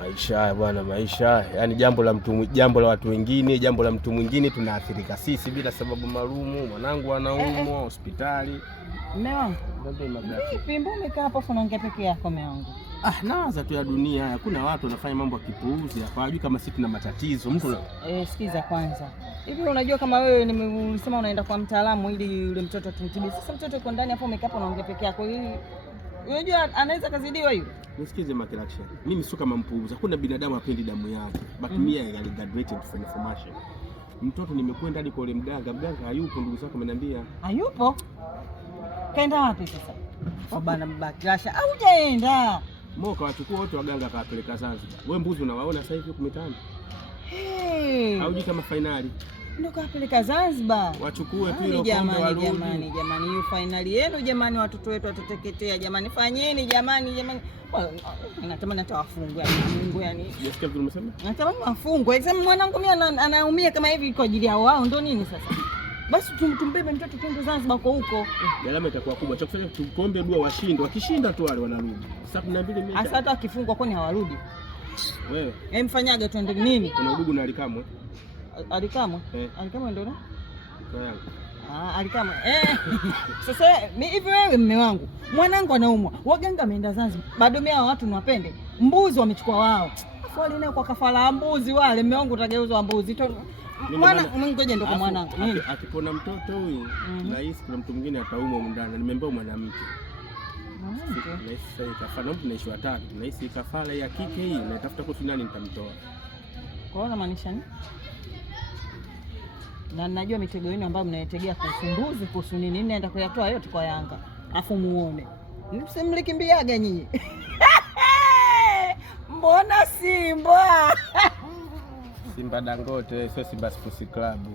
Maisha bwana, maisha yani jambo la watu wengine, jambo la mtu mwingine tunaathirika sisi bila sababu maalumu. Mwanangu anaumwa hospitali. Mume wangu, vipi mbona umekaa hapo unaongea peke yako mume wangu? Nawaza tu ya dunia, hakuna watu wanafanya mambo ya kipuuzi, hawajui kama sisi tuna matatizo. Mtu sikiza kwanza. Hivi unajua kama wewe nimesema unaenda kwa mtaalamu ili yule mtoto tumtibie. Sasa mtoto yuko ndani hapo umekaa hapo unaongea peke yako. Unajua anaweza kazidiwa yule. Nisikize Makeraction. Mimi sio kama mpuuzi. Hakuna binadamu apendi damu yake. But mimi I graduated for information. Mtoto nimekwenda hadi kwa yule mganga hayupo, ndugu zako ameniambia. Hayupo? Kaenda wapi sasa? Bana Makeraction. Au hujaenda? Moka wachukua wote waganga akawapeleka Zanzibar. Wewe mbuzi unawaona sasa hivi kumetana. Haujui kama finali. Ndio kapeleka Zanzibar. Wachukue tu ile kombe warudi. Jamani, hiyo finali yenu jamani, watoto wetu watateketea jamani, fanyeni jamani. Natamani hata wafungwe Mungu yani. Yasikia vile umesema? Natamani wafungwe. Sasa mwanangu mimi anaumia kama hivi kwa ajili ya wao, ndio nini sasa? Basi tumbebe mtoto twende Zanzibar huko. Gharama itakuwa kubwa. Cha kufanya tukombe dua washinde. Wakishinda tu wale wanarudi. Sasa 12 mechi. Hasa hata wakifungwa kwani hawarudi? Wewe. Mfanyaga twende nini? Kuna udugu na Alikamwe. Alikamwe? Alikamwe ndio na? Kwa Alikamwe. Sasa hivi wewe mume wangu, mwanangu anaumwa. Waganga ameenda Zanzibar. Bado mimi hao watu niwapende. Mbuzi wamechukua wao. Afali nayo kwa kafala mbuzi wale, mume wangu utageuzwa mbuzi. Mwana ngoja ndio kwa mwanangu. Akipona mtoto huyu, nahisi kuna mtu mwingine ataumwa ndani. Nimeambia mwanamke. Nahisi kafala mtu naishi watatu. Nahisi kafala ya kike hii na tafuta kwa nani nitamtoa. Kwa hiyo maanisha nini? Na najua mitego yenu ambayo mnaitegea kuhusu mbuzi, kuhusu nini, naenda kuyatoa yote kwa Yanga. Afu muone. Msimlikimbiaga nyinyi. Mbona Simba? Simba Dangote, sio Simba Sports Club.